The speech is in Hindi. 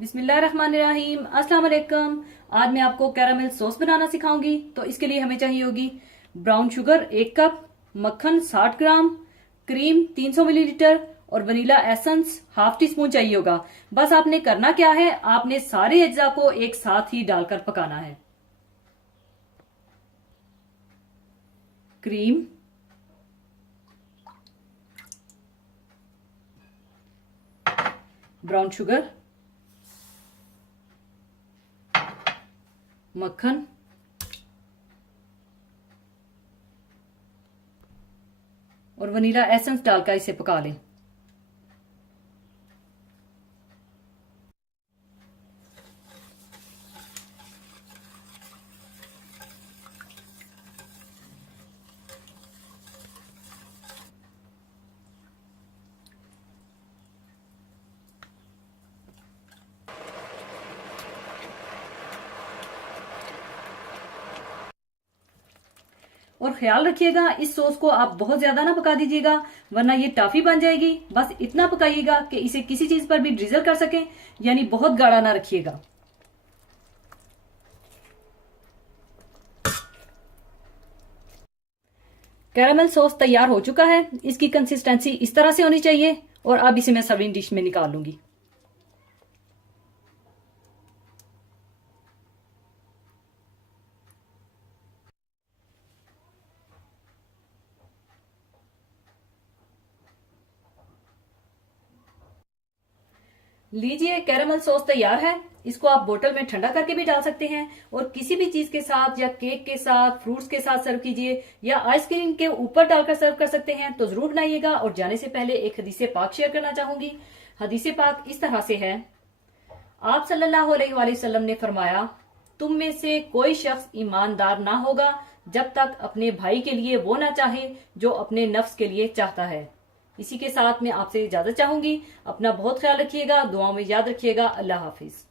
बिस्मिल्लाहिर्रहमानिर्रहीम। अस्सलाम वालेकुम। आज मैं आपको कैरामेल सॉस बनाना सिखाऊंगी। तो इसके लिए हमें चाहिए होगी ब्राउन शुगर 1 कप, मक्खन 60 ग्राम, क्रीम 300 मिलीलीटर और vanilla essence half tea spoon चाहिए होगा। बस आपने करना क्या है, आपने सारे अज्जा को एक साथ ही डालकर पकाना है। क्रीम, ब्राउन शुगर, मक्खन और वनीला एसेंस डालकर इसे पका लें। और ख्याल रखिएगा, इस सॉस को आप बहुत ज्यादा ना पका दीजिएगा, वरना ये टाफी बन जाएगी। बस इतना पकाइएगा कि इसे किसी चीज पर भी ड्रिजल कर सकें, यानी बहुत गाढ़ा ना रखिएगा। कैरामेल सॉस तैयार हो चुका है। इसकी कंसिस्टेंसी इस तरह से होनी चाहिए और अब इसे मैं सर्विंग डिश में निकाल लूंगी। लीजिए, कैरामेल सॉस तैयार है। इसको आप बोतल में ठंडा करके भी डाल सकते हैं और किसी भी चीज के साथ या केक के साथ, फ्रूट्स के साथ सर्व कीजिए या आइसक्रीम के ऊपर डालकर सर्व कर सकते हैं। तो जरूर बनाइएगा। और जाने से पहले एक हदीसे पाक शेयर करना चाहूंगी। हदीसे पाक इस तरह से है, आप सल्लल्लाहु अलैहि वसल्लम ने फरमाया, तुम में से कोई शख्स ईमानदार ना होगा जब तक अपने भाई के लिए वो ना चाहे जो अपने नफ्स के लिए चाहता है। इसी के साथ मैं आपसे इजाजत चाहूंगी। अपना बहुत ख्याल रखिएगा, दुआओं में याद रखिएगा। अल्लाह हाफिज।